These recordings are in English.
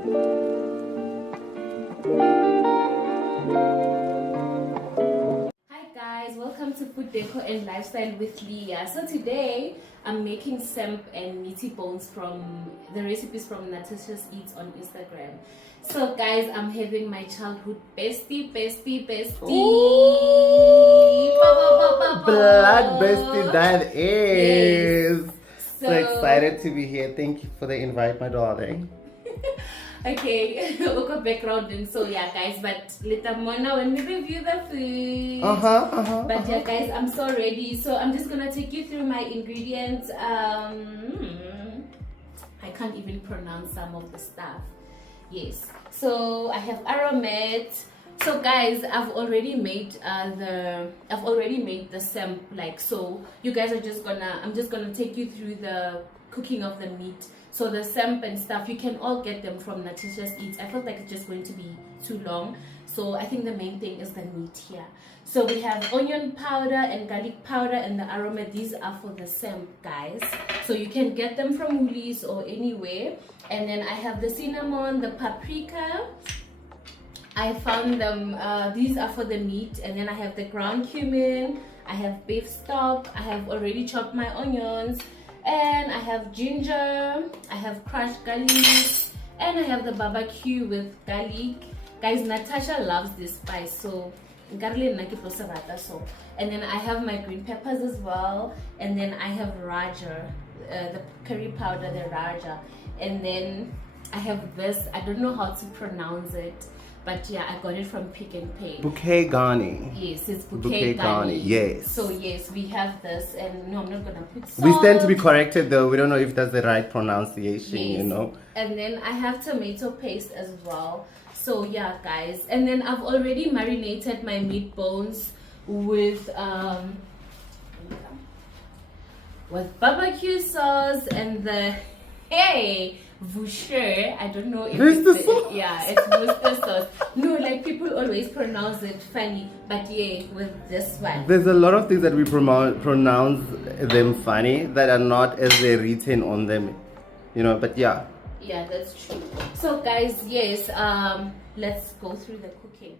Hi guys, welcome to Food Deco and Lifestyle with Leah. So today I'm making semp and meaty bones from the recipes from Natasha's Eats on Instagram. So guys, I'm having my childhood bestie. Ooh, blood bestie that is. Yes. So excited to be here. Thank you for the invite, my darling. Okay, okay, background and so yeah guys, but later Mona when we review the food. But yeah guys, I'm so ready. So I'm just gonna take you through my ingredients. I can't even pronounce some of the stuff. Yes. So I have aromat. So guys, I've already made the semp, like, so you guys are just gonna, I'm just gonna take you through the cooking of the meat. So the semp and stuff, you can all get them from Natasha's Eats. I felt like it's just going to be too long, so I think the main thing is the meat here. So we have onion powder and garlic powder and the aromat. These are for the semp, guys, so you can get them from Woolies or anywhere. And then I have the cinnamon, the paprika, I found them, these are for the meat. And then I have the ground cumin, I have beef stock, I have already chopped my onions, and I have ginger, I have crushed garlic, and I have the barbecue with garlic. Guys, Natasha loves this spice, so and then I have my green peppers as well, and then I have raja, the curry powder, the raja, and then I have this, I don't know how to pronounce it, but yeah, I got it from Pick and Pay. Bouquet garni. Yes, it's bouquet garni. Yes. So yes, we have this, and no, I'm not gonna put salt. We stand to be corrected though. We don't know if that's the right pronunciation, yes. You know. And then I have tomato paste as well. So yeah, guys. And then I've already marinated my meat bones with barbecue sauce and the Worcester. I don't know if Worcester sauce. Yeah, it's Worcester sauce. No, like people always pronounce it funny, but yeah, with this one. There's a lot of things that we pronounce them funny that are not as they're written on them, you know. But yeah. Yeah, that's true. So guys, yes, let's go through the cooking.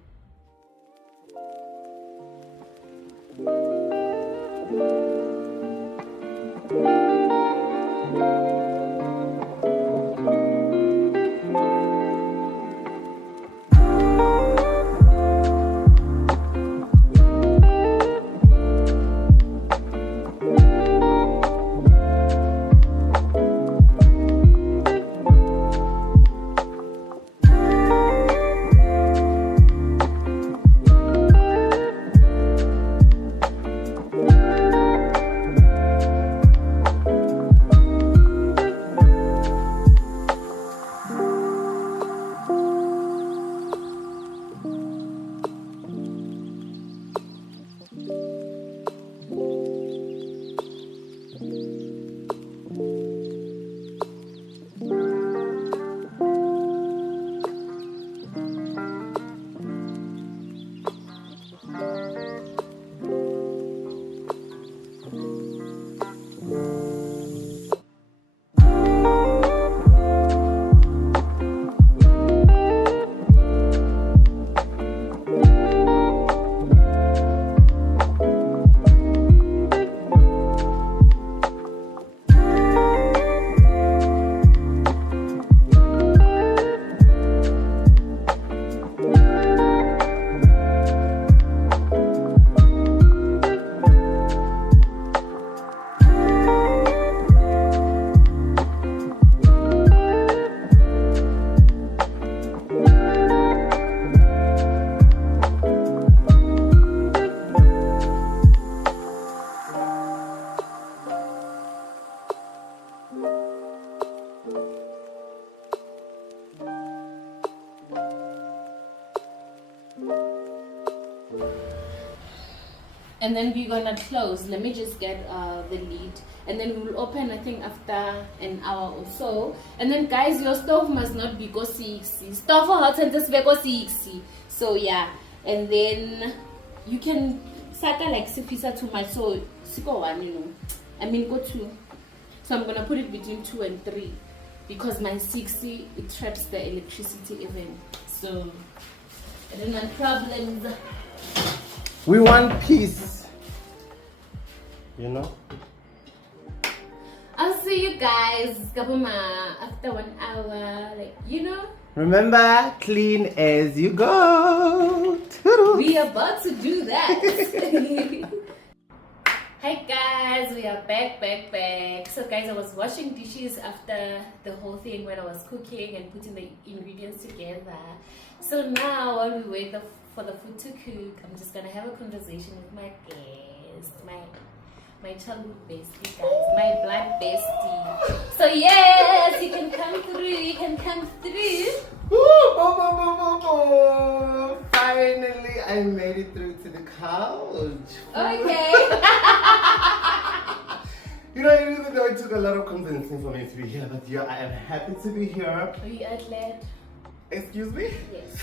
And then we're gonna close. Let me just get the lid, and then we will open, I think, after an hour or so. And then guys, your stove must not be go 60. Stove for hot and just go 60. So yeah, and then you can saka like pizza too much, so go one, you know. I mean go 2. So I'm gonna put it between 2 and 3. because my 60 it traps the electricity even. So I don't want problems. We want peace. You know? I'll see you guys Kabuma, after 1 hour, like, you know. Remember, clean as you go. Toodles. We are about to do that. Hi guys, we are back. So guys, I was washing dishes after the whole thing when I was cooking and putting the ingredients together. So now while we wait for the food to cook, I'm just gonna have a conversation with my guest, my childhood bestie, guys, my blood bestie. So yes, you can come through. Finally, I made it through to the couch. Okay. You know, even though it took a lot of convincing for me to be here, but yeah, I am happy to be here. Are you glad? Excuse me? Yes.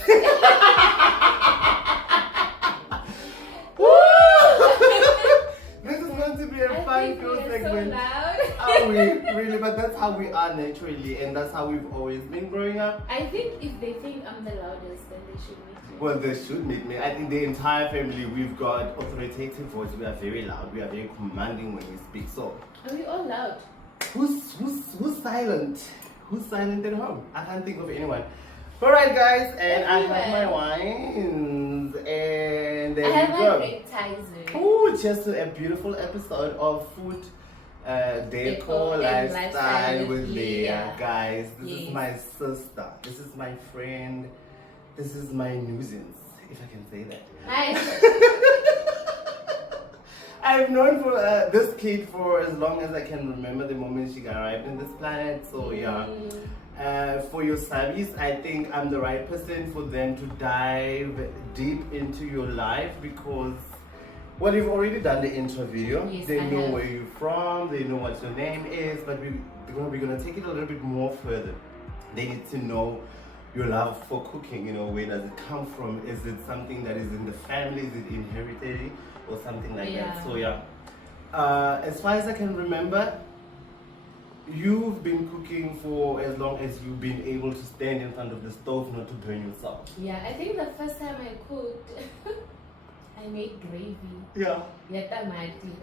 This is going to be a I fun think cool we are segment. so loud. Are we? Really? But that's how we are naturally, and that's how we've always been growing up. I think if they think I'm the loudest, then they should meet me. Well, they should meet me. I think the entire family, we've got authoritative voice. We are very loud. We are very commanding when we speak. So, Are we all loud? who's silent? Who's silent at home? I can't think of anyone. All right, guys, and I have my wines, and there I have you go. my appetizer. Oh, just a beautiful episode of food, decor, and lifestyle with Leah. Leah. Guys, this is Yes. my sister. This is my friend. This is my nuisance, if I can say that. Nice. I've known for this kid for as long as I can remember the moment she arrived in this planet. So yeah. For your service, I think I'm the right person for them to dive deep into your life because, well, you've already done the intro video. Yes, They I know have. where you're from, they know what your name is, but we're gonna take it a little bit more further. They need to know your love for cooking. You know, where does it come from? Is it something that is in the family? Is it inherited or something like that? So yeah. As far as I can remember, you've been cooking for as long as you've been able to stand in front of the stove, not to burn yourself. Yeah, I think the first time I cooked, I made gravy. Yeah. Yatamati.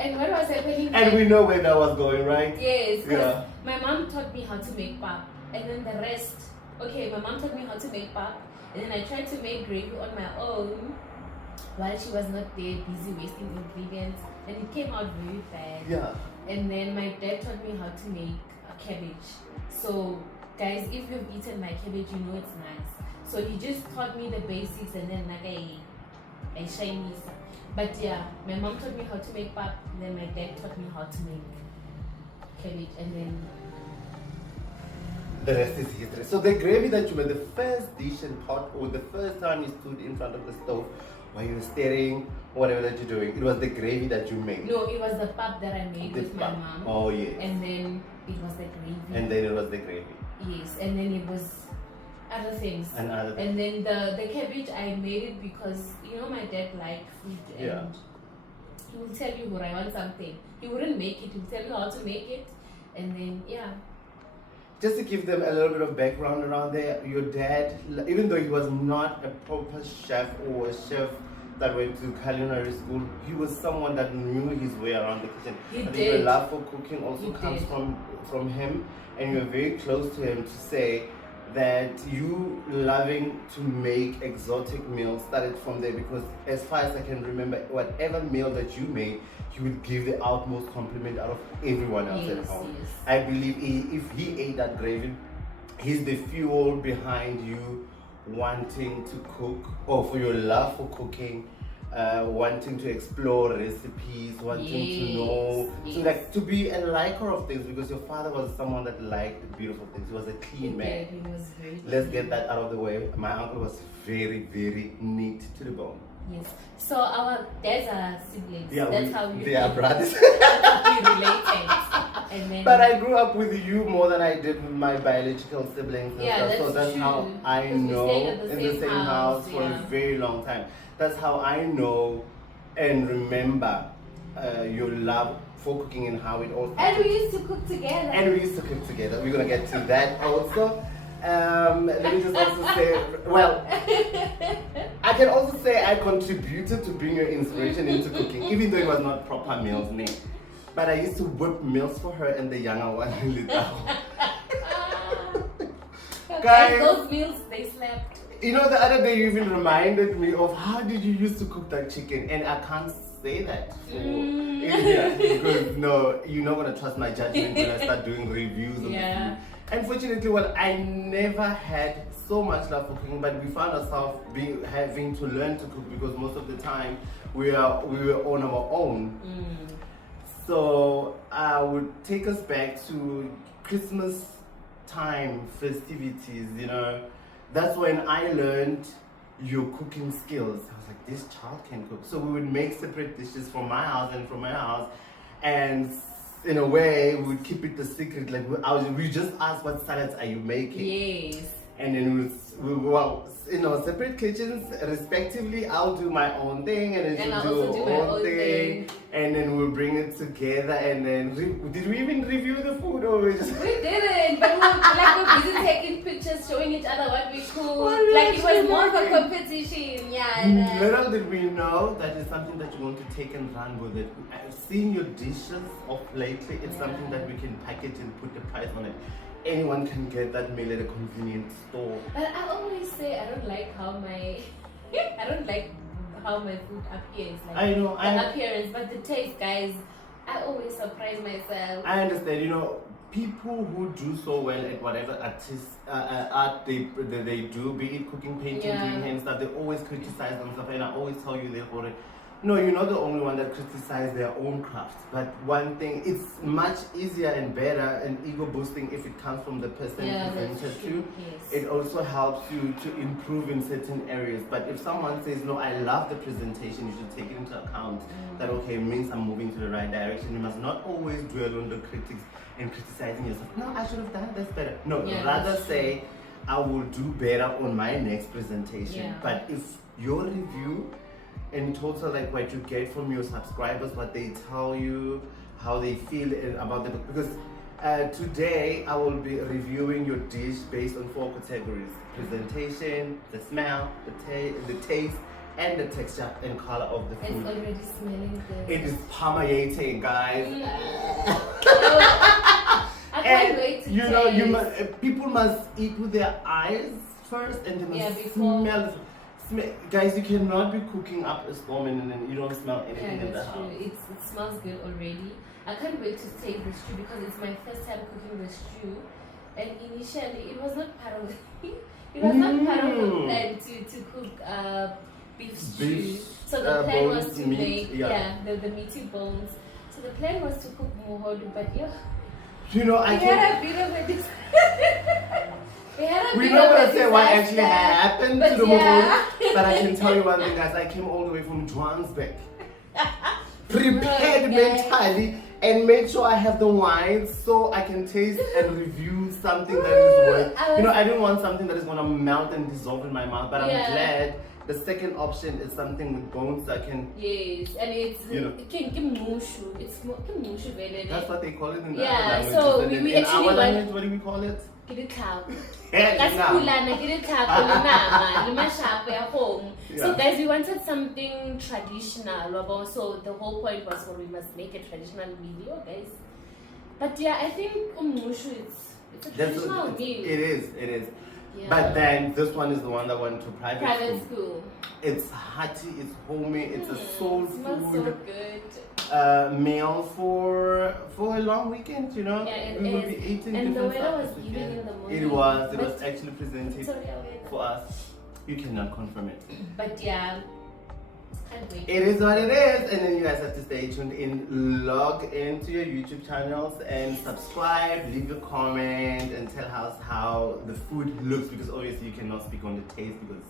And what was happening? And we know where that was going, right? Yes, 'cause Yeah. my mom taught me how to make pap, and then the rest. Okay, my mom taught me how to make pap, and then I tried to make gravy on my own while she was not there, busy wasting ingredients, and it came out very bad. Yeah. And then my dad taught me how to make a cabbage. So guys, if you've eaten my cabbage, you know it's nice. So he just taught me the basics, and then like I shiny. But yeah, my mom taught me how to make pap, and then my dad taught me how to make cabbage, and then The rest is history. So the gravy that you made, the first dish and pot, or the first time you stood in front of the stove while you were staring, whatever that you're doing, it was the gravy that you made. no, it was the pap that I made The with my pap. mom. Oh yes. And then it was the gravy. And then it was the gravy. Yes, and then it was other things. And other And then the cabbage, I made it because, you know, my dad liked food, and Yeah. he will tell you when I want something. He wouldn't make it, he'll tell you how to make it, and then yeah. Just to give them a little bit of background around there, your dad, even though he was not a proper chef or a chef that went to culinary school, he was someone that knew his way around the kitchen. He I think did. your love for cooking also He comes did. from him, and you're very close to him to say that you loving to make exotic meals started from there, because as far as I can remember, whatever meal that you made, you would give the utmost compliment out of everyone else at Yes, home. yes. I believe if he ate that gravy, he's the fuel behind you wanting to cook, or for your love for cooking, wanting to explore recipes, wanting to know, Yes, so like to be a liker of things, because your father was someone that liked beautiful things. He was a clean man. He was very Let's get that out of the way. My uncle was very, very neat to the bone. Yes. So our dads are siblings. Yeah, That's how we they are brothers. we related. And then But I grew up with you more than I did with my biological siblings and Yeah, stuff. So that's that's true. how I Because we know, stayed at the in the same same house house, for a yeah. very long time. That's how I know and remember your love for cooking and how it all And started. we used to cook together. And we used to cook together. We're gonna get to that also. Let me just also say, well, I can also say I contributed to bring your inspiration into cooking, even though it was not proper meals, me. But I used to whip meals for her and the younger one, little. Guys, And those meals, they slept. you know, the other day you even reminded me of how did you used to cook that chicken, and I can't say that for India because no, you're not gonna trust my judgment when I start doing reviews of the food. Unfortunately, well, I never had so much love for cooking, but we found ourselves having to learn to cook because most of the time we were on our own. So I would take us back to Christmas time festivities, you know. That's when I learned your cooking skills. I was like, this child can cook. So we would make separate dishes from my house and from my house, and in a way we would keep it the secret. Like we just ask, what salads are you making? Yes. And then well, in our separate kitchens respectively. I'll do my own thing, and then she'll do her own thing, and then we'll bring it together. And then did we even review the food, or we just? We didn't, but we're busy taking pictures, showing each other what we cooked. Like it was more of a competition, yeah. Little did we know that is something that you want to take and run with it. I've seen your dishes of lately. It's something that we can package and put the price on it. Anyone can get that meal at a convenience store. But I always say I don't like how my food appears. Like I know. the appearance, but the taste, guys. I always surprise myself. I understand. You know, people who do so well at whatever art they do, be it cooking, painting, doing hand stuff, they always criticize themselves, and I always tell you therefore. No, you're not the only one that criticizes their own craft. But one thing, it's much easier and better and ego boosting if it comes from the person presented to. Yes. It also helps you to improve in certain areas. But if someone says, no, I love the presentation, you should take it into account. That, okay, means I'm moving to the right direction. You must not always dwell on the critics and criticizing yourself. No, I should have done this better. No, rather say, I will do better on my next presentation. But if your review in total, like what you get from your subscribers, what they tell you, how they feel about it, because today I will be reviewing your dish based on 4 categories: presentation, the smell, the taste, and the texture and color of the food. It's already smelling good. It is permeating, guys. I can't wait to you know, people must eat with their eyes first, and they must smell. Guys, you cannot be cooking up a storm and then you don't smell anything in the house. It smells good already. I can't wait to taste the stew because it's my first time cooking the stew. And initially, it was not part of the plan to cook beef stew. So the plan was to make the meaty bones. So the plan was to cook muhodu, but you know, I had a bit of a we're not going to say what actually happened to the muhodu, but I can tell you one thing, guys. I came all the way from Johannesburg, prepared mentally, and made sure I have the wine so I can taste and review something that is worth. You know, I didn't want something that is going to melt and dissolve in my mouth, but I'm glad the second option is something with bones that can. Yes, and it's mushu. It's mushu. That's what they call it in the language. So we in our language, what do we call it? So guys, we wanted something traditional. So the whole point was we must make a traditional meal, guys. But I think umushu it's a traditional meal. It is. Yeah. But then this one is the one that went to private school. It's hearty, it's homey, it's a soul food. Smells so good. Meal for a long weekend, you know. Yeah, we will be eating and different the weather was giving in the morning. It was actually presented for us. You cannot confirm it. But can't wait. It is what it is, and then you guys have to stay tuned in, log into your YouTube channels and subscribe, leave a comment, and tell us how the food looks, because obviously you cannot speak on the taste because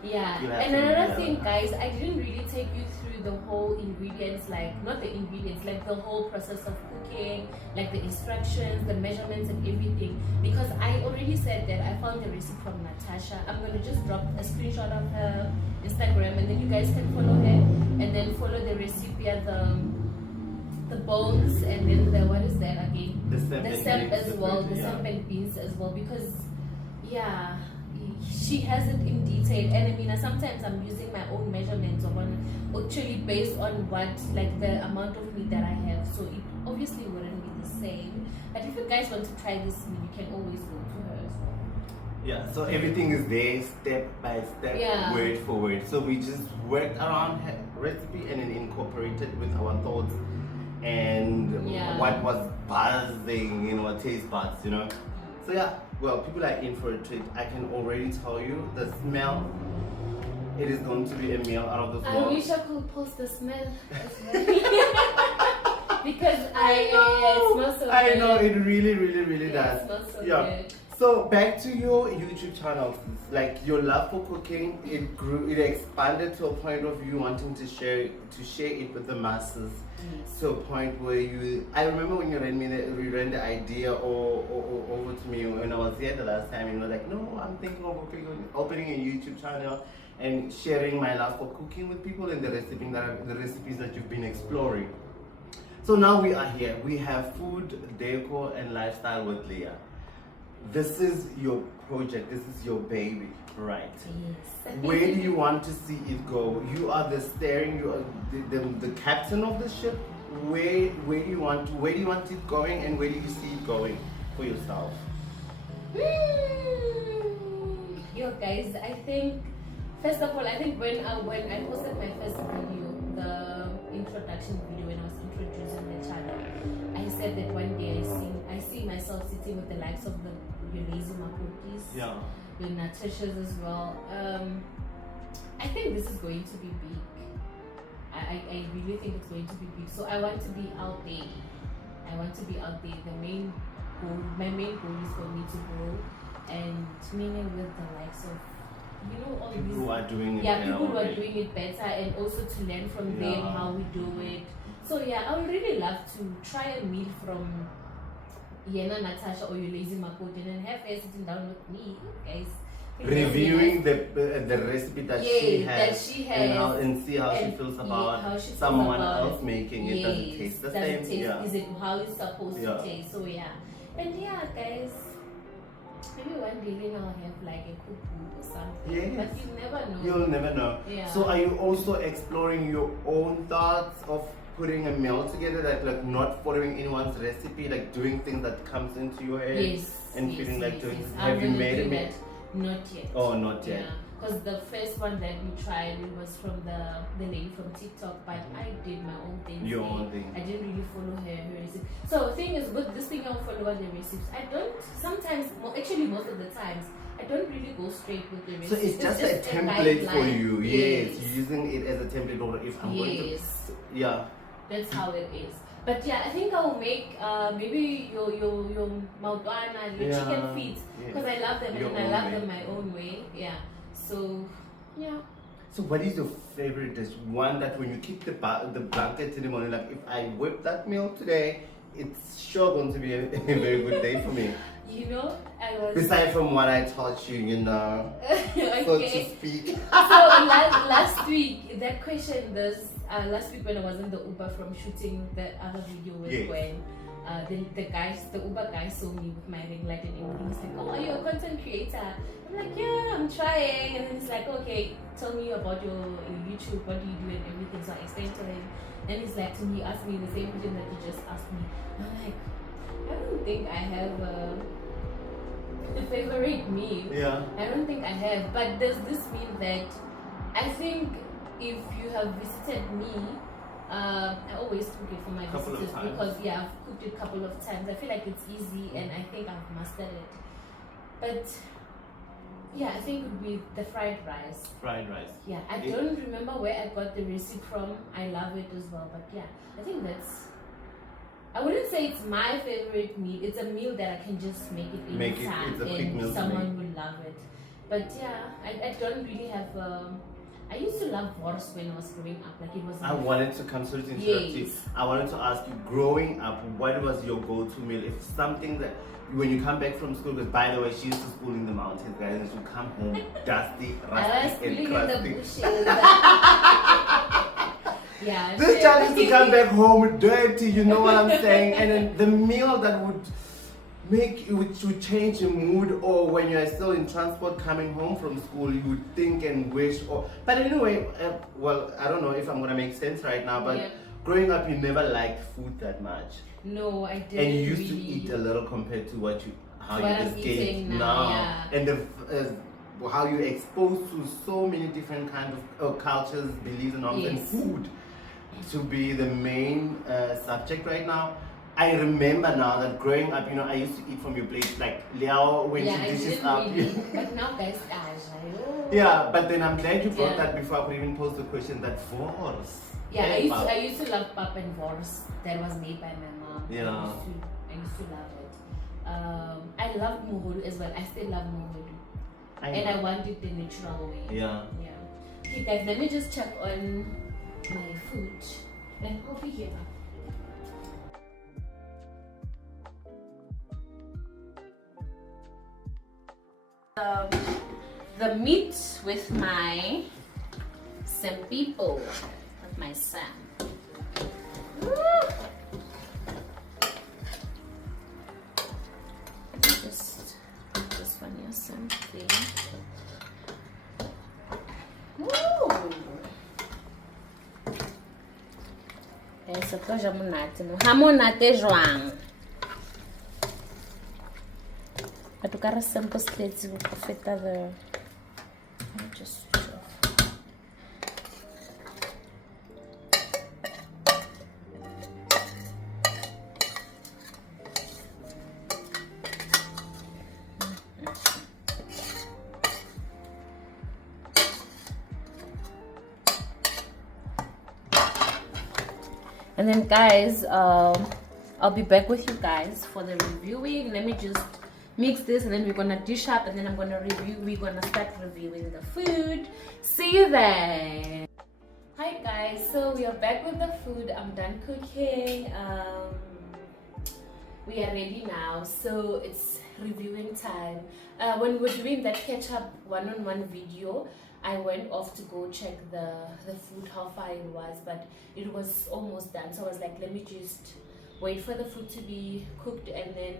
and another thing, guys, I didn't really take you through the whole ingredients, like not the ingredients, like the whole process of cooking, like the instructions, the measurements and everything, because I already said that I found the recipe from Natasha. I'm gonna just drop a screenshot of her Instagram, and then you guys can follow her and then follow the recipe at the bones and then the what is that again? The The sap as well, the yeah. sap and beans as well, because yeah, she has it in detail. And I mean, sometimes I'm using my own measurements of one, actually based on what, like the amount of meat that I have, so it obviously wouldn't be the same. But if you guys want to try this meal, you can always go to her as well. Yeah, so everything is there step by step, Yeah. word for word. So we just worked around her recipe and then incorporated with our thoughts and Yeah. what was buzzing in our taste buds, you know. So yeah, well, people are in for a treat. I can already tell you the smell. It is going to be a meal out of this I world. wish I could post the smell as well. Because it smells so I good. know it really Yeah, does. it smells so Yeah. good. So back to your YouTube channel, like your love for cooking, it grew, it expanded to a point of you wanting to share it with the masses. To a point where I remember when you ran the idea over to me when I was here the last time, and you were like, no, I'm thinking of opening a YouTube channel and sharing my love for cooking with people and the recipes that you've been exploring. So now we are here. We have food, decor, and lifestyle with Leah. This is your project. This is your baby, right? Yes. Where do you want to see it go? You are the steering. You are the captain of the ship. Where do you want it going, and where do you see it going for yourself? Yo guys, I think first of all, I think when I posted my first video, the introduction video, when I was introducing the channel, I said that one day I see myself sitting with the likes of your lazy Makokis, Yeah. your Natashas as well. I think this is going to be big. I really think it's going to be big. So I want to be out there. I want to be out there. My main goal is for me to grow and mingle with the likes of, you know, all People these who are doing it. yeah, better people who are already. doing it better, and also to learn from them Yeah. how we do it. So yeah, I would really love to try a meal from Yena Natasha or your lazy Makoti and have her sitting down with me, guys. Reviewing the recipe that she has, and see how she and feels yeah, about how she feels someone about else making it. Does it taste the Does same? it taste, Yeah. is it how it's supposed Yeah. to taste? So yeah. And yeah, guys, maybe one day then I'll have like a cookbook or something. Yes. But you never know. You'll never know. Yeah. So are you also exploring your own thoughts of putting a meal together, like not following anyone's recipe, like doing things that comes into your head? Yes. And yes, feeling like yes, doing. yes. Have I'm you gonna made do a meal? that. Not yet. Oh, not yet. Yeah, because the first one that we tried was from the lady from TikTok, but I did my own thing. Your own thing. I didn't really follow her recipe. So the thing is, with this thing, I'll follow the recipes. I don't. Sometimes, actually, most of the times, I don't really go straight with the recipes. So it's just a template for guideline. you. Yes. You're using it as a template, or if I'm going to. Yes. Yeah. That's how it is. But yeah, I think I will make maybe your mautwana, your Yeah, chicken feet, because I love them Your and I own love way. them my own way. Yeah. So yeah. So what is your favorite dish? One that when you keep the blanket in the morning, like if I whip that meal today, it's sure going to be a very good day for me. You know, I was Besides from what I taught you, you know, so to okay. speak. So last week, that question does. Last week when I was in the Uber from shooting the other video with Yes. Gwen, the Uber guy saw me with my ring light and everything. He's like, "Oh, are you a content creator?" I'm like, "Yeah, I'm trying." And then he's like, "Okay, tell me about your YouTube. What do you do and everything?" So I explained to him, and he's like, he asked me the same question that you just asked me. I'm like, I don't think I have a favorite meal. Yeah. I don't think I have, but does this mean that I think if you have visited me, I always cook it for my Couple of visitors times. because I've cooked it a couple of times. I feel like it's easy and I think I've mastered it. But yeah, I think it would be the fried rice. Fried rice. Yeah, I don't remember where I got the recipe from. I love it as well, but yeah, I think I wouldn't say it's my favorite meal. It's a meal that I can just make it anytime it's a quick meal and to someone make. will love it. But yeah, I don't really have. I used to love wors when I was growing up. Like it was. I wanted to come to interrupt you. Yes. I wanted to ask you, growing up, what was your go-to meal? If something that when you come back from school, because by the way, she used to school in the mountains, guys, and she'll come home dusty, I was rusty, and schooling in the crusty. bushes. Yeah. This child used to come back home dirty, you know what I'm saying? And then the meal that would which would change your mood, or when you're still in transport coming home from school, you would think and wish, but anyway, well, I don't know if I'm gonna make sense right now, but growing up, you never liked food that much. No, I didn't. And you used really. to eat a little compared to how you just get now. Yeah. And how you're exposed to so many different kinds of cultures, beliefs, and all, and food to be the main subject right now. I remember now that growing up, I used to eat from your plate, like Liao when she dishes up. Really. But now guys, yeah, but then I'm glad you brought that before I could even pose the question that Vors. Yeah, I used to love pap and Vors that was made by my mom. Yeah. I used to love it. I love muhulu as well. I still love muhulu. And I want it the natural way. Yeah. Yeah. Okay guys, let me just check on my food. And over here. The meat with my people, with my Sam. Woo! Just this one here, something. Woo! Essa coisa monate, no hamonate joang. But you gotta simple slits with the fit of the. Just. And then, guys, I'll be back with you guys for the reviewing. Let me just mix this, and then we're gonna dish up, and then I'm gonna we're gonna start reviewing the food. See you then. Hi guys, so we are back with the food. I'm done cooking. We are ready now, so it's reviewing time. When we were doing that catch-up one-on-one video, I went off to go check the food, how far it was, but it was almost done. So I was like, let me just wait for the food to be cooked, and then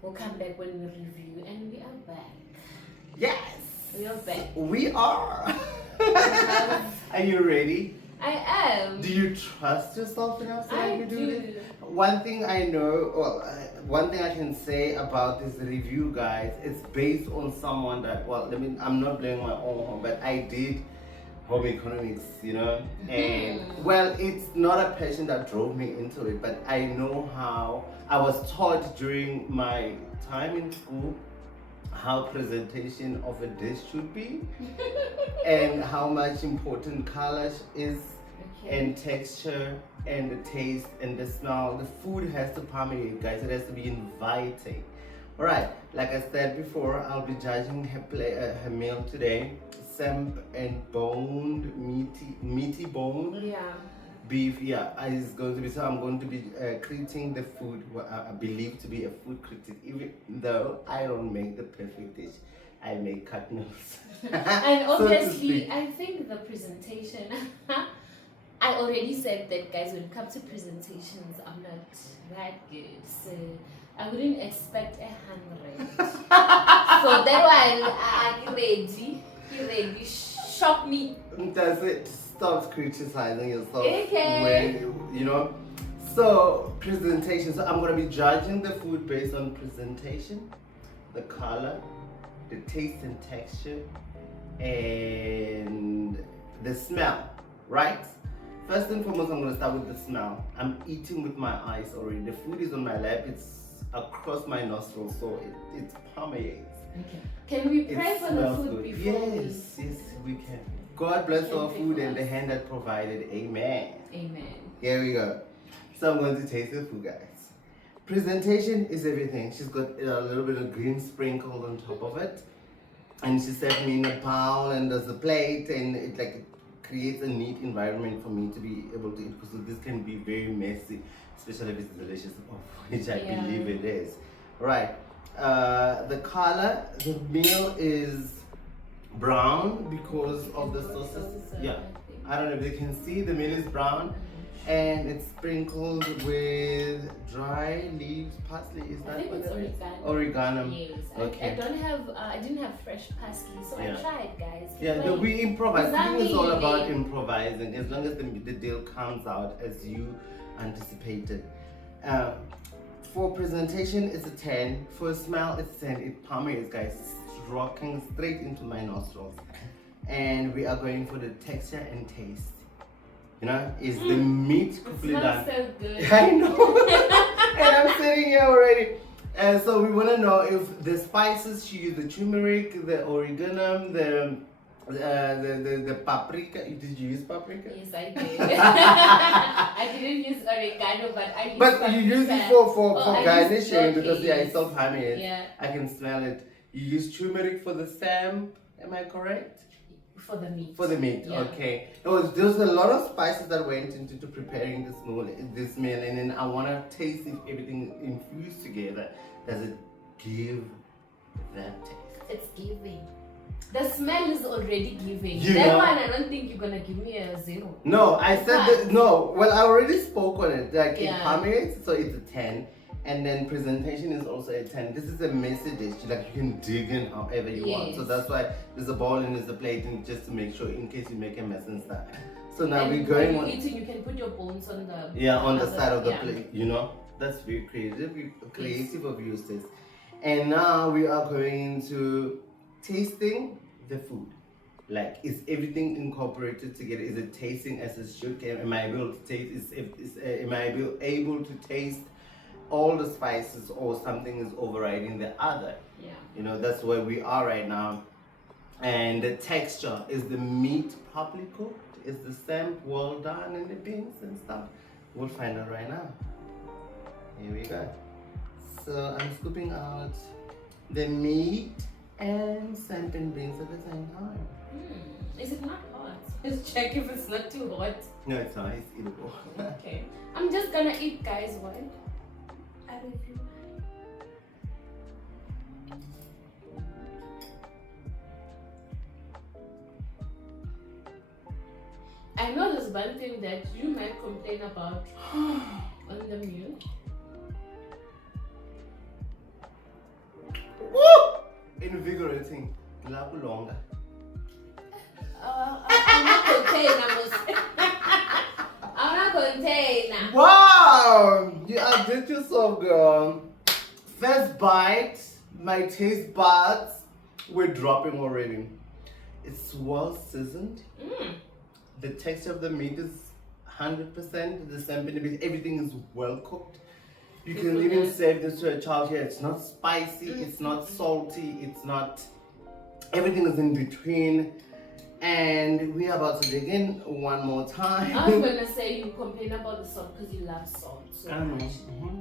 we'll come back when we review. And we are back. Yes! We are back. We are! Are you ready? I am. Do you trust yourself enough to I do do. this? One thing I know, one thing I can say about this review, guys, it's based on someone that, I'm not blaming my own home, but I did home economics, and well, it's not a passion that drove me into it, but I know how I was taught during my time in school how presentation of a dish should be and how much important color is, and texture and the taste and the smell. The food has to permeate, guys. It has to be inviting. All right, like I said before, I'll be judging her meal today. Samp and boned, meaty boned beef. Is going to be, so I'm going to be critiquing the food, what I believe to be a food critic, even though I don't make the perfect dish. I make cut meals. And obviously, so I think the presentation, I already said that, guys, when it comes to presentations, I'm not that good. So I wouldn't expect 100. So that one, I'm ready. You ready? Shock me. That's it. Stop criticizing yourself. Okay. When so presentation. So I'm gonna be judging the food based on presentation, the color, the taste and texture, and the smell. Right? First and foremost, I'm gonna start with the smell. I'm eating with my eyes already. The food is on my lap. It's across my nostrils, so it permeates. Okay. Can we pray for the food good. before Yes, we can. God bless our food and the hand that provided. Amen. Amen. Here we go. So I'm going to taste the food, guys. Presentation is everything. She's got a little bit of green sprinkled on top of it, and she set me in a bowl, and there's a plate, and it creates a neat environment for me to be able to eat, because this can be very messy, especially if it's delicious, which I believe it is. Right. The color, the meal is brown because of the sauces. Yeah, I don't know if they can see, the meal is brown. And it's sprinkled with dry leaves, parsley. Is that I think what it's that is? oregano. Oregano. Yes. Okay. I didn't have fresh parsley, so Yeah. I tried, guys. Yeah, no, we improvise. Is that Cooking is all me? about improvising. As long as the deal comes out as you anticipated. For presentation, it's a 10. For smell, it's 10. It permeates, guys. It's rocking straight into my nostrils. And we are going for the texture and taste. You know, is the meat completely done? It smells so good. I know. And I'm sitting here already. And so we want to know if the spices, she used the turmeric, the oregano, the paprika. Did you use paprika? Yes, I did. I didn't use oregano, but I used But paprika. you use it for I garnishing used because turkey. it's so permeates. Yeah. I can smell it. You use turmeric for the stem. Am I correct? For the meat. For the meat, Yeah. okay. There's a lot of spices that went into preparing this meal, and then I want to taste if everything infused together. Does it give that taste? It's giving. The smell is already giving. You That know? one, I don't think you're gonna give me a 0. No, I said that, no. Well, I already spoke on it. Like Yeah. it permeates, so it's a 10. And then presentation is also a 10. This is a messy dish, like you can dig in however you want. So Yes. that's why there's a bowl and there's a plate, and just to make sure in case you make a mess and stuff. So now And we're going when on. you're eating, you can put your bones on the On the side of the yeah. plate, you know. That's very creative of you, sis. And now we are going to tasting the food. Like, is everything incorporated together? Is it tasting as it should? Am I able to taste? Am I able to taste all the spices, or something is overriding the other? Yeah. You know, that's where we are right now. And the texture, is the meat properly cooked? Is the stem well done in the beans and stuff? We'll find out right now. Here we go. So I'm scooping out the meat and stem and beans at the same time. Is it not hot? Let's check if it's not too hot. No, it's not. It's eatable. Okay. I'm just gonna eat, guys. What? I review. I know there's one thing that you might complain about on the meal. Woo! Invigorating. Lapu longa. I'm not container. I'm not container. Wow! You outdid yourself, girl. First bite, my taste buds were dropping already. It's well seasoned. The texture of the meat is 100%. The sempini, everything is well cooked. You can even serve this to a child here. It's not spicy, it's not salty, it's not. Everything is in between. And we are about to dig in one more time. I was gonna say you complain about the salt because you love salt so I know. much.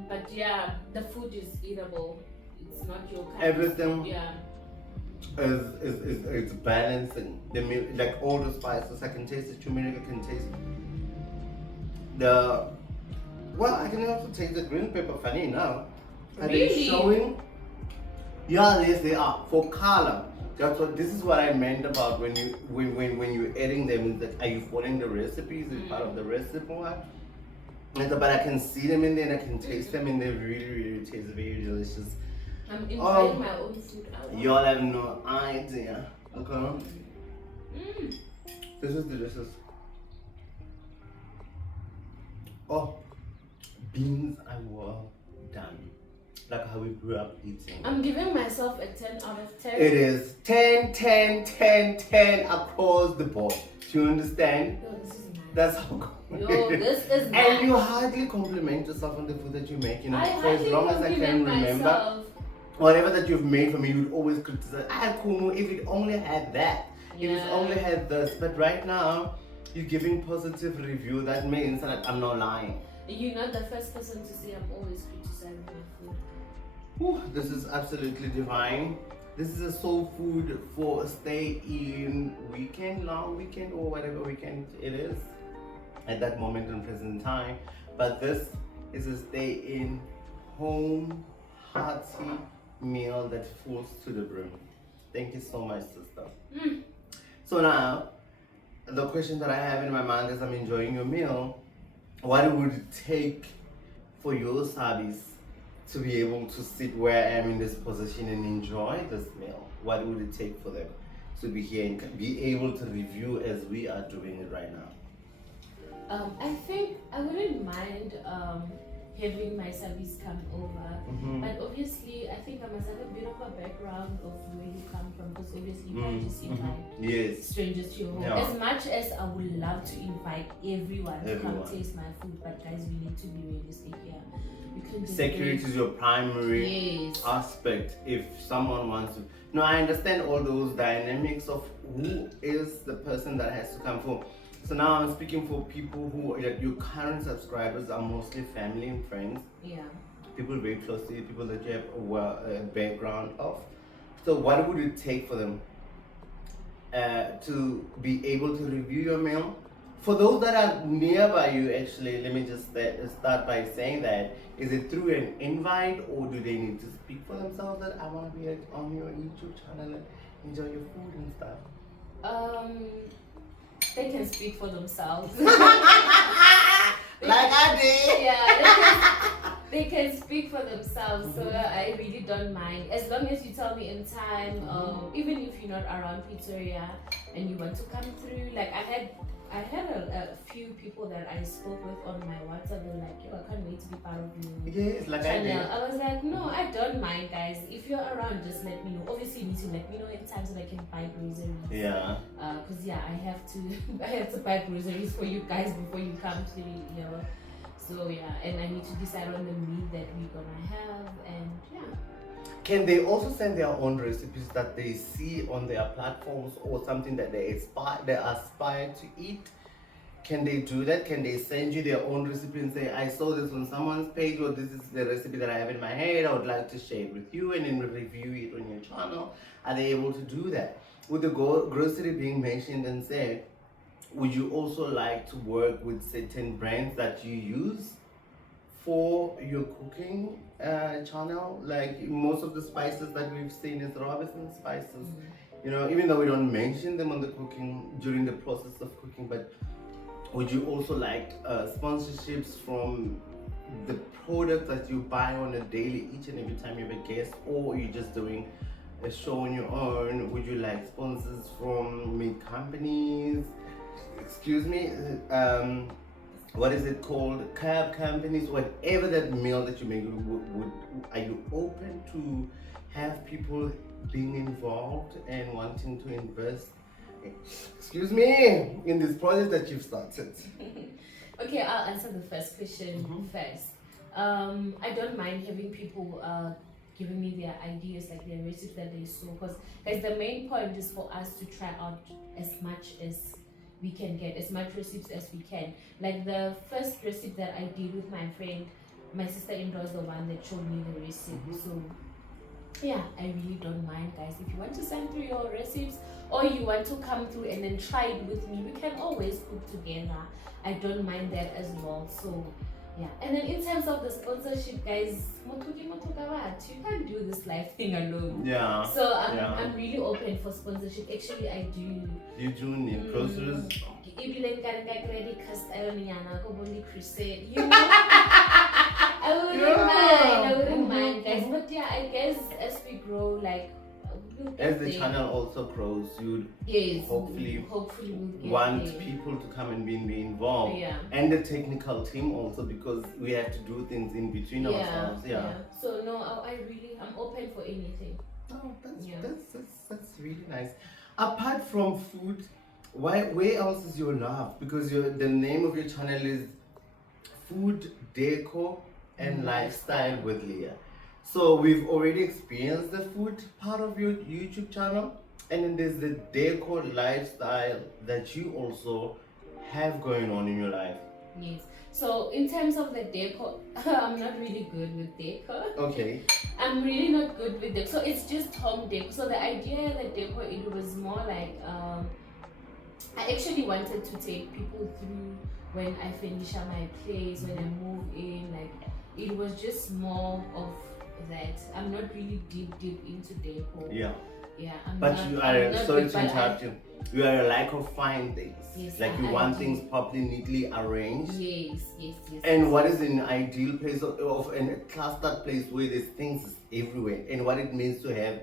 But yeah, the food is eatable. It's not your kind Everything of, yeah. is balancing the meal, like all the spices. I can taste the turmeric, I can taste I can also taste the green pepper. Funny now, are they Really? showing? Yeah, yes they are. For color, this is what I meant about when you're adding them. Is that, are you following the recipes? Is part of the recipe one? But I can see them in there and I can taste them, and they really taste very delicious. I'm enjoying my own food. Y'all have no idea. Okay. This is delicious. Oh, beans are well done. Like how we grew up eating. I'm giving myself a 10 out of 10. It is 10, 10, 10, 10 across the board. Do you understand? Yo, this is nice. That's how Yo, this is nice. And you hardly compliment yourself on the food that you make, you know. I For as hardly long as I can compliment remember, myself. whatever that you've made for me, you would always criticize. Kumu, if it only had that. If it only had this. But right now, you're giving positive review. That means that I'm not lying. You're not the first person to say I'm always criticizing my food. Ooh, this is absolutely divine. This is a soul food for a stay in weekend, long weekend, or whatever weekend it is at that moment in present time. But this is a stay in home, hearty meal that fills to the brim. Thank you so much, sister. So now, the question that I have in my mind as I'm enjoying your meal, what would it take for your subbies to be able to sit where I am in this position and enjoy this meal? What would it take for them to be here and be able to review as we are doing it right now? I think I wouldn't mind having my service come over, but obviously I think I must have a bit of a background of where you come from, because obviously you can't just invite strangers to your home. As much as I would love to invite everyone to come taste my food, but guys, we need to be realistic here. You can just security is your primary aspect. If someone wants to, no, I understand all those dynamics of who is the person that has to come for. So now I'm speaking for people who, like, your current subscribers are mostly family and friends. Yeah. People very close to you, people that you have a background of. So what would it take for them to be able to review your meal? For those that are nearby you, actually, let me just start by saying that, is it through an invite, or do they need to speak for themselves that I want to be on your YouTube channel and enjoy your food and stuff? They can speak for themselves. Like I did. Yeah, they can speak for themselves. So I really don't mind, as long as you tell me in time. Even if you're not around Pretoria and you want to come through, like I had a few people that I spoke with on my WhatsApp. They're like, yo, I can't wait to be part of your like channel. I was like, no, I don't mind, guys. If you're around, just let me know. Obviously, you need to let me know in time so that I can buy groceries. Yeah. Because I have to buy groceries for you guys before you come to here. So yeah, and I need to decide on the meat that we're gonna have, and yeah. Can they also send their own recipes that they see on their platforms, or something that they aspire to eat? Can they do that? Can they send you their own recipe and say, I saw this on someone's page, or this is the recipe that I have in my head, I would like to share it with you, and then review it on your channel? Are they able to do that? With the grocery being mentioned and said, would you also like to work with certain brands that you use for your cooking channel? Like most of the spices that we've seen is Robinson spices. You know, even though we don't mention them on the cooking, during the process of cooking, but would you also like sponsorships from the products that you buy on a daily, each and every time you have a guest, or you're just doing a show on your own? Would you like sponsors from meat companies? Excuse me, what is it called? Cab companies, whatever that meal that you make, are you open to have people being involved and wanting to invest, excuse me, in this project that you've started? Okay, I'll answer the first question first. I don't mind having people giving me their ideas, like their recipes that they saw, because guys, the main point is for us to try out as much as we can get, as much recipes as we can. Like the first recipe that I did with my friend, my sister-in-law is the one that showed me the recipe. So yeah, I really don't mind, guys. If you want to send through your recipes, or you want to come through and then try it with me, we can always cook together. I don't mind that as well. So yeah, and then in terms of the sponsorship, guys, you can't do this life thing alone. Yeah. So I'm really open for sponsorship. Actually, I do. You do need groceries. You know, I wouldn't mind, guys. But yeah, I guess as we grow, like as the channel also grows, you hopefully we'll want people to come and be involved, and the technical team also, because we have to do things in between ourselves. So no, I'm open for anything. Oh, that's really nice. Apart from food, where else is your love? Because the name of your channel is Food, Deco and Lifestyle with Leah. So we've already experienced the food part of your YouTube channel, and then there's the deco lifestyle that you also have going on in your life. Yes. So in terms of the deco, I'm not really good with deco. Okay. I'm really not good with deco. So it's just home deco. So the idea of the deco, it was more like I actually wanted to take people through when I finish at my place, when I move in. Like it was just more of that. I'm not really deep into deco. Yeah, but you are, sorry to interrupt you. You are a like of fine things. Yes, like you want things properly, neatly arranged. Yes. And what is an ideal place of a clustered place where there's things everywhere, and what it means to have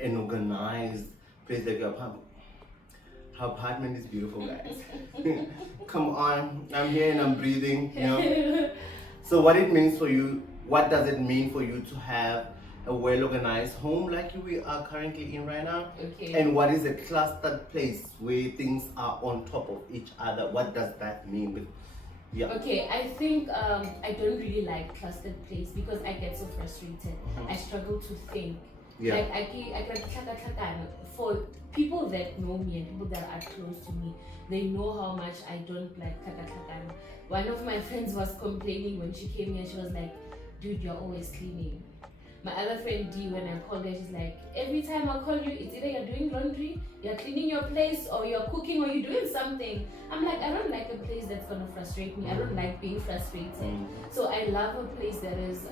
an organized place like your apartment. Her apartment is beautiful, guys. Come on, I'm here and I'm breathing, you know. So what it means for you, what does it mean for you to have a well-organized home like we are currently in right now? Okay. And what is a clustered place where things are on top of each other? What does that mean? Yeah. Okay, I think I don't really like clustered place because I get so frustrated. I struggle to think. Yeah. Like I get for people that know me and people that are close to me, they know how much I don't like kaka. One of my friends was complaining when she came here. She was like, "Dude, you're always cleaning." My other friend D, when I called her, she's like, "Every time I call you, it's either you're doing laundry, you're cleaning your place, or you're cooking, or you're doing something." I'm like, I don't like a place that's gonna frustrate me. I don't like being frustrated. So I love a place that is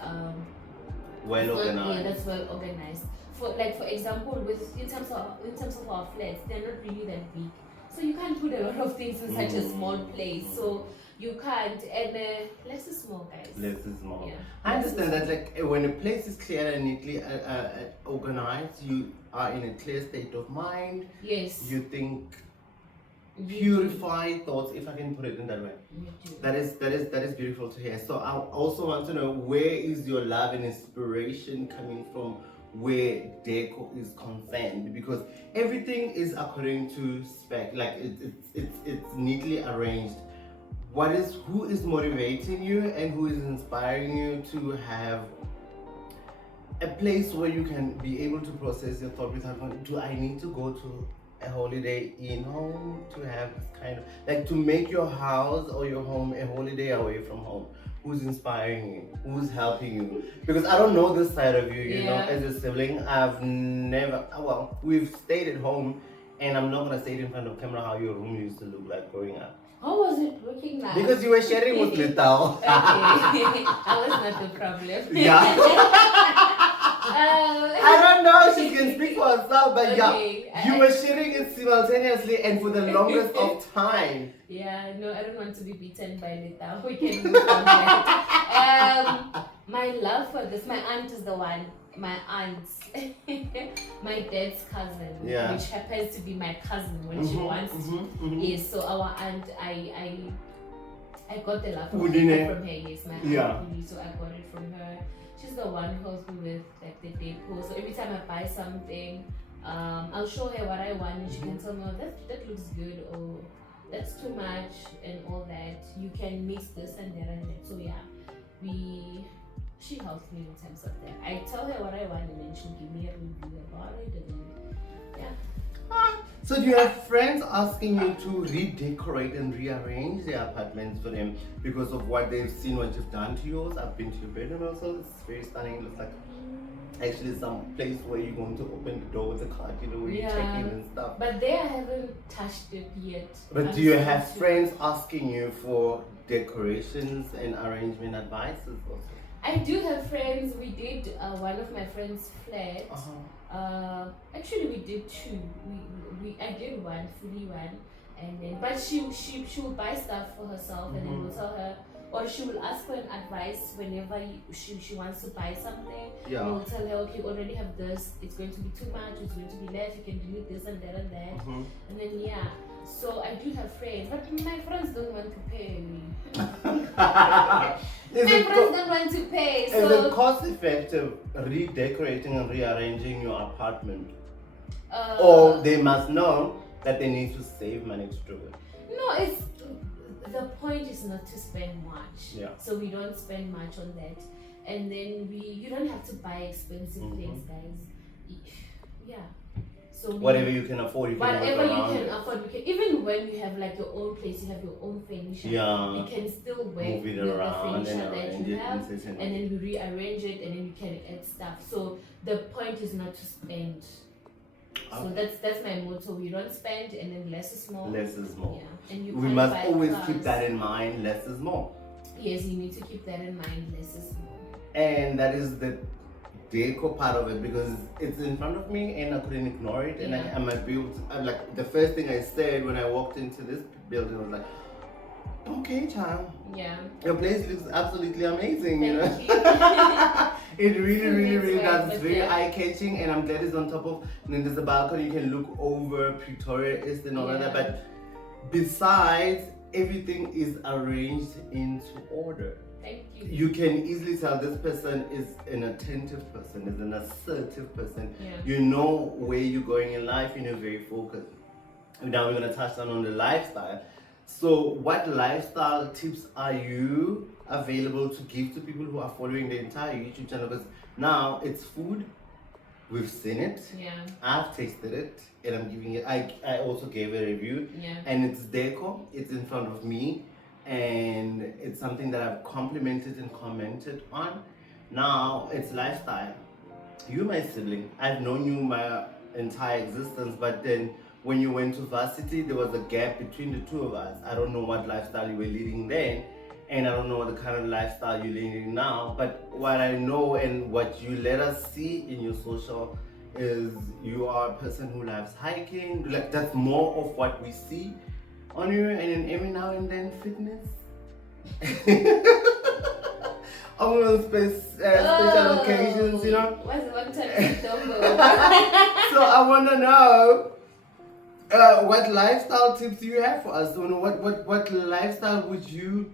well organized. Yeah, that's well organized. For example, in terms of our flats, they're not really that big, so you can't put a lot of things in such a small place. So you can't, and less is more, guys. Less is more. Yeah. I understand that, like when a place is clear and neatly organized, you are in a clear state of mind. Yes. You think purified thoughts, if I can put it in that way. That is beautiful to hear. So I also want to know, where is your love and inspiration coming from where DECCO is concerned? Because everything is according to spec, like it's neatly arranged. Who is motivating you and who is inspiring you to have a place where you can be able to process your thought without going, do I need to go to a holiday in home to have this kind of, like, to make your house or your home a holiday away from home? Who's inspiring you? Who's helping you? Because I don't know this side of you, you know, as a sibling. I've never, well, we've stayed at home, and I'm not gonna say it in front of camera how your room used to look like growing up. How was it looking like? Because you were sharing with Little. Okay, that was not the problem. Yeah. I don't know if she can speak for herself, but you were sharing it simultaneously and for the longest of time. Yeah, no, I don't want to be beaten by Lita. We can move on that. My love for this, my aunt is the one. My aunt, my dad's cousin, which happens to be my cousin when she wants to. Yes, so our aunt, I got the love from her. Yes, my aunt, so I got it from her. She's the one who helps me with like the DECCO. So every time I buy something, I'll show her what I want, and she can tell me, oh, that looks good, or that's too much, and all that. You can mix this and that and that. So yeah, she helps me in terms of that. I tell her what I want, and then she'll give me a review about it, and then yeah. So do you have friends asking you to redecorate and rearrange their apartments for them because of what they've seen, what you've done to yours? I've been to your bedroom also. It's very stunning. It looks like actually some place where you're going to open the door with a card, you know, where you check in and stuff. But there I haven't touched it yet. But do you have friends asking you for decorations and arrangement advices also? I do have friends. We did one of my friends' flat. Actually, we did two. I did one, fully one, and then but she will buy stuff for herself, and then we'll tell her, or she will ask for an advice whenever she wants to buy something. Yeah. We'll tell her, okay, you already have this. It's going to be too much. It's going to be less. You can delete this and that and that. And then so I do have friends, but my friends don't want to pay me. My friends don't want to pay. So is it cost effective redecorating and rearranging your apartment? Or they must know that they need to save money to do it? No, the point is not to spend much. Yeah. So we don't spend much on that. And then you don't have to buy expensive things, guys. Yeah. So whatever you can afford, whatever you can afford, even when you have like your own place, you have your own furniture. Yeah. You can still work move it with around the furniture that you have, and then you rearrange it, and then you can add stuff. So the point is not to spend. So that's my motto. We don't spend, and then less is more. Less is more. Yeah. And we must always keep that in mind. Less is more. Yes, you need to keep that in mind. Less is more. And that is the DECCO part of it because it's in front of me and I couldn't ignore it. And Yeah. I might be able to, like the first thing I said when I walked into this building was like, okay, child. Yeah. Your place looks absolutely amazing, you know. Thank you. It really It's does. very It's very good. eye-catching, and I'm glad it's on top of. And then there's a balcony you can look over Pretoria East and all of that. Yeah. But besides, everything is arranged into order. Thank you. You can easily tell this person is an attentive person, is an assertive person. Yeah. You know where you're going in life, and you're very focused. Now we're gonna touch on the lifestyle. So, what lifestyle tips are you available to give to people who are following the entire YouTube channel? Because now it's food, we've seen it, Yeah. I've tasted it, and I'm giving it. I also gave a review, Yeah. and it's DECCO. It's in front of me, and it's something that I've complimented and commented on. Now it's lifestyle. You're my sibling. I've known you my entire existence, but then when you went to varsity, there was a gap between the two of us. I don't know what lifestyle you were leading then, and I don't know what the kind of lifestyle you're leading now. But what I know and what you let us see in your social is you are a person who loves hiking. Like that's more of what we see on you, and then every now and then fitness. On special occasions, you know. What's one time dumbo? So I want to know what lifestyle tips do you have for us? So, what lifestyle would you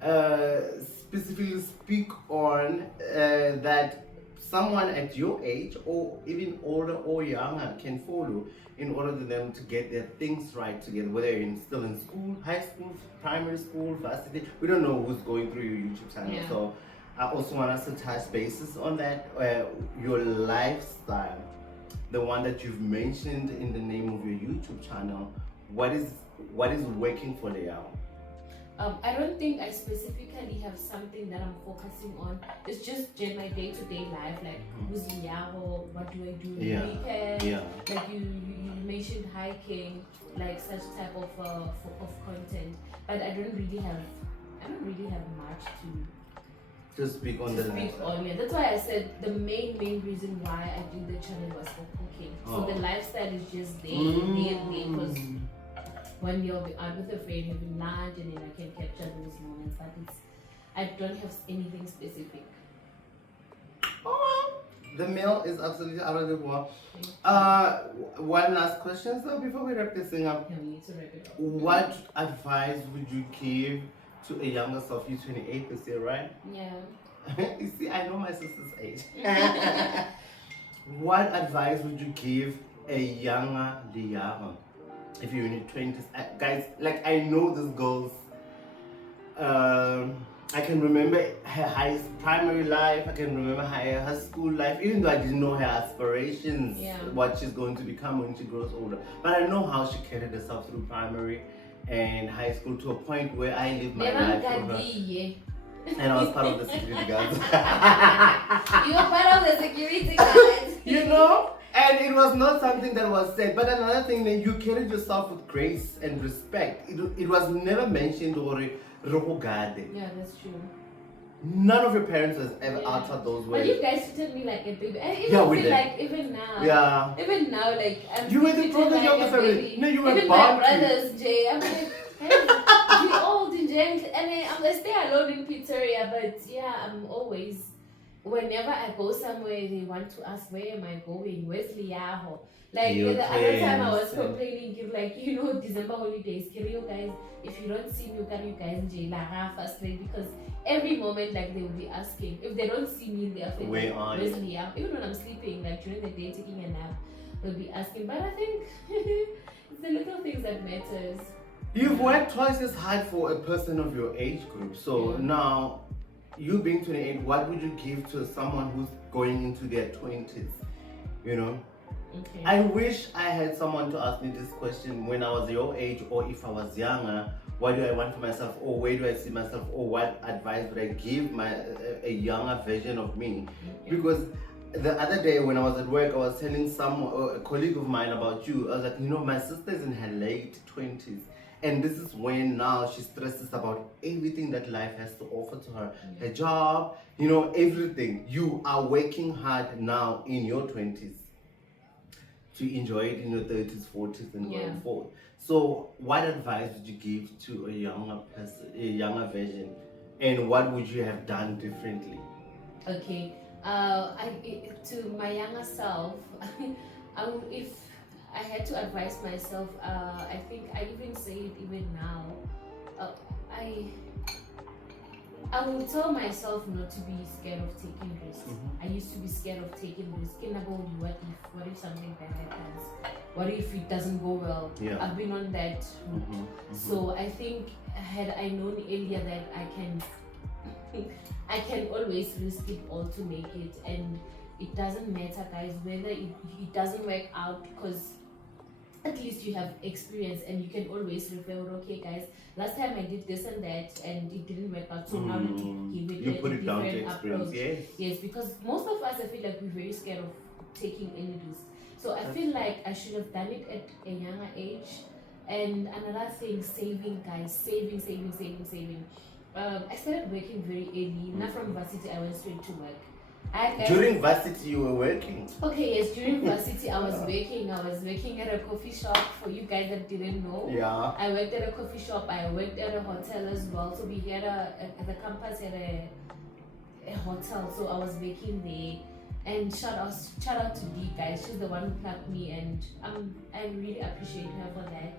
specifically speak on that someone at your age or even older or younger can follow in order for them to get their things right together, whether you're still in school, high school, primary school, varsity. We don't know who's going through your YouTube channel. Yeah. So I also want us to touch bases on that, your lifestyle, the one that you've mentioned in the name of your YouTube channel. What is working for the hour? I don't think I specifically have something that I'm focusing on. It's just my day-to-day life, like who's Liaho, what do I do in the weekend? Yeah. Like you mentioned hiking, like such type of content. But I don't really have much to speak on the speak on. Yeah, that's why I said the main reason why I do the channel was for cooking. So the lifestyle is just there because when you're out with a friend having lunch and then I can capture those moments, but I don't have anything specific. Oh, the meal is absolutely out of the world. One last question, so before we wrap this thing up, Yeah, we need to wrap it up. what advice would you give to a younger self? You're 28 this year, right? Yeah. You see, I know my sister's age. What advice would you give a younger Liara? If you're in your 20s, guys, like I know this girl's, I can remember her primary life, I can remember her school life, even though I didn't know her aspirations, what she's going to become when she grows older. But I know how she carried herself through primary and high school to a point where I lived my life for her. And I was part of the security guards. You were part of the security guards. You know? And it was not something that was said. But another thing, that you carried yourself with grace and respect. It was never mentioned or rogade. Yeah, that's true. None of your parents has ever uttered those words. But you guys treated me like a baby. I even Yeah, we feel did. like even now. Yeah. Even now, like I'm You were the treated product like of the a family. baby. No, you were even born my to. brothers, Jay. I'm like, hey, you old and Jay, and I'm gonna stay alone in Pretoria. But yeah, I'm always. Whenever I go somewhere, they want to ask, where am I going? Where's Liaho? Like the other time I was complaining, like, you know, December holidays, you guys, if you don't see me, you guys in jail, fast way, because every moment, like, they will be asking. If they don't see me in their face, where's Liaho? Even when I'm sleeping, like during the day, taking a nap, they'll be asking. But I think it's the little things that matters. You've worked twice as hard for a person of your age group. So now, you being 28, what would you give to someone who's going into their 20s? You know? Okay. I wish I had someone to ask me this question when I was your age, or if I was younger. What do I want for myself, or where do I see myself, or what advice would I give a younger version of me? Because the other day when I was at work, I was telling a colleague of mine about you. I was like, you know, my sister's in her late 20s, And this is when now she stresses about everything that life has to offer to her. Her job, you know, everything. You are working hard now in your 20s to enjoy it in your 30s, 40s, and going forward. So, what advice would you give to a younger person, a younger version, and what would you have done differently? Okay, to my younger self, if I had to advise myself, I think I even say it even now. I will tell myself not to be scared of taking risks. I used to be scared of taking risks. What if something bad happens? What if it doesn't go well? I've been on that route. So I think had I known earlier that I can always risk it all to make it, and it doesn't matter, guys, whether it doesn't work out, because at least you have experience and you can always refer, okay guys, last time I did this and that and it didn't work out, so now let me give it a different approach. Yes, because most of us, I feel like we're very scared of taking any risk. So I feel like I should have done it at a younger age. And another thing, saving, guys, saving. I started working very early. Not from varsity, I went straight to work. During varsity, you were working? Okay, yes, during varsity, I was working. I was working at a coffee shop. For you guys that didn't know, I worked at a coffee shop. I worked at a hotel as well. So we had at the campus at a hotel. So I was working there. And shout out to Dee, guys. She's the one who plugged me, and I really appreciate her for that.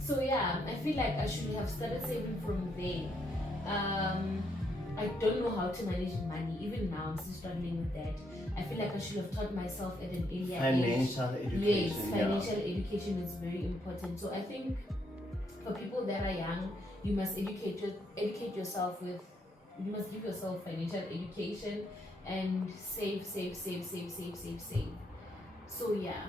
So yeah, I feel like I should have started saving from there. I don't know how to manage money. Even now, I'm still struggling with that. I feel like I should have taught myself at an earlier age. Financial education. Yes, financial education is very important. So I think for people that are young, you must educate yourself with. You must give yourself financial education and save. So yeah.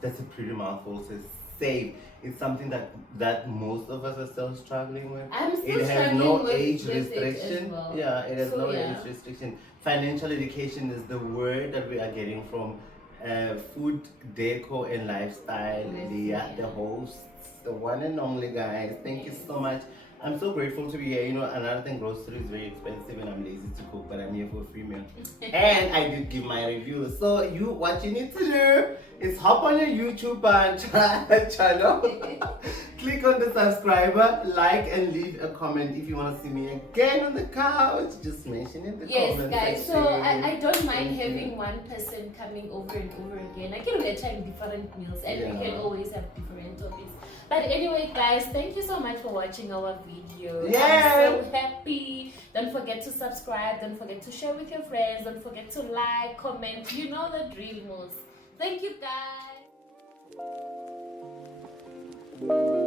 That's a pretty mouthful. So save. It's something that most of us are still struggling with. It has no age restriction. Well. Yeah, it has no age restriction. Financial education is the word that we are getting from food, DECCO, and lifestyle. The hosts, the one and only, guys. Thank you so much. I'm so grateful to be here. You know, another thing, grocery is very expensive and I'm lazy to cook, but I'm here for a free meal. And I did give my review. So what you need to do is hop on your YouTube channel, click on the subscriber, like, and leave a comment. If you want to see me again on the couch, just mention in the comment. Yes, guys. So I don't mind having one person coming over and over again. I can trying different meals, and we can always have different topics. But anyway, guys, thank you so much for watching our video. I'm so happy. Don't forget to subscribe. Don't forget to share with your friends. Don't forget to like, comment. You know the drill, most. Thank you, guys.